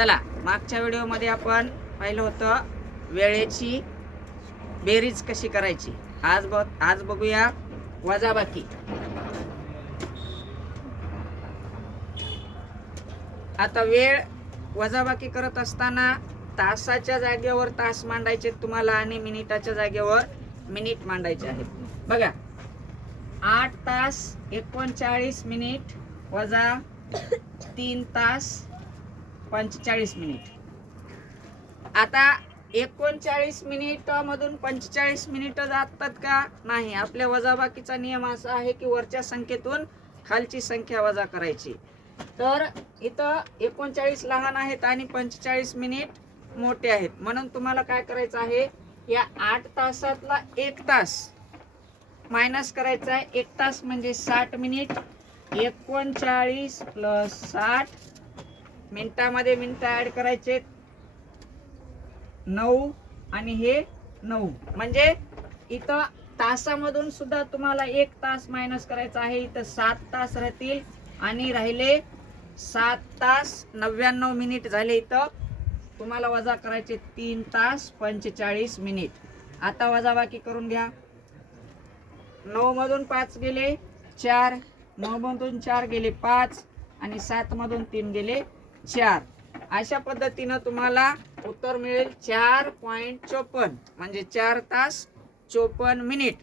चला, मागच्या व्हिडिओमध्ये आपण पाहिलं होतं वेळेची बेरीज कशी करायची. आज बघूया वजाबाकी. आता वेळ वजाबाकी करत असताना तासाच्या जागेवर तास मांडायचे तुम्हाला आणि मिनिटाच्या जागेवर मिनिट मांडायचे आहेत. बघा, 8 तास 39 मिनिट वजा 3 तास 45 मिनिट. आता 39 मिनिट मधून 45 मिनिट जातात का? नाही. आपल्या वजाबाकीचा नियम असा आहे की वरच्या संख्येतून खालची संख्या वजा करायची. तर इथं 39 लहान आहेत आणि 45 मिनिट मोठे आहेत, म्हणून तुम्हाला काय करायचं आहे, या 8 तासातला 1 तास मायनस करायचा आहे. 1 तास म्हणजे 60 मिनिट. 39 प्लस 60 मिनिटामध्ये मिनिट ऍड करायचे 9 आणि हे 9, म्हणजे इथं तासामधून सुद्धा तुम्हाला 1 तास मायनस करायचा आहे. इथं 7 तास राहतील आणि राहिले 7 तास 99 मिनिट झाले. इथं तुम्हाला वजा करायचे 3 तास 45 मिनिट. आता वजाबाकी करून घ्या. 9 मधून 5 गेले 4, 9 मधून 4 गेले 5 आणि 7 मधून 3 गेले 4. अशा पद्धतीनं तुम्हाला उत्तर मिळेल 4.54, म्हणजे 4 तास 54 मिनिट.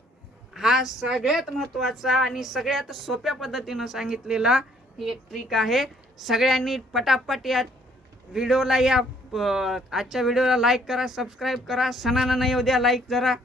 हा सगळ्यात महत्त्वाचा आणि सगळ्यात सोप्या पद्धतीनं सांगितलेला ही एक ट्रिक आहे. सगळ्यांनी पटापट या व्हिडिओला, या आजच्या व्हिडिओला लाईक करा, सबस्क्राईब करा. सणांना येऊ द्या लाईक जरा.